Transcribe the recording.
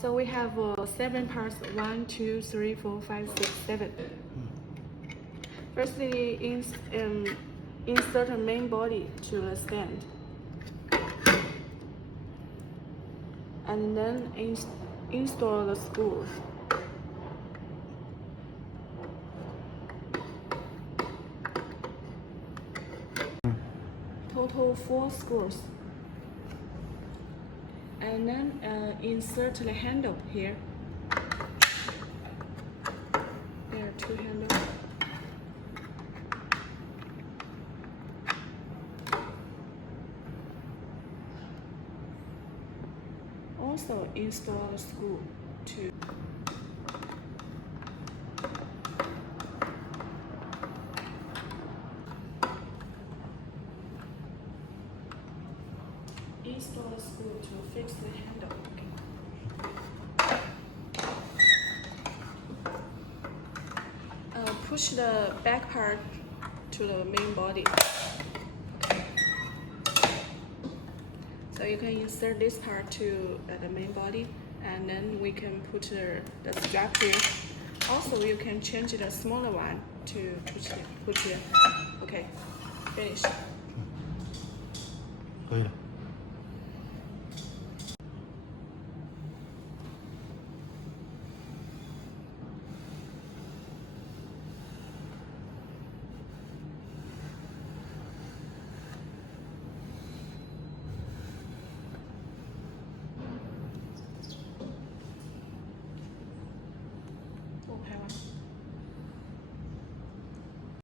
So we have 7 parts. 1, 2, 3, 4, 5, 6, 7. Firstly, insert the main body to the stand, and then install the screws. Total 4 screws. And then insert the handle here. There are 2 handles. Also install the screw to install the screw to fix the handle. Push the back part to the main body. So you can insert this part to the main body, and then we can put the strap here. Also, you can change the smaller one to put here. Okay, finish. 可以了。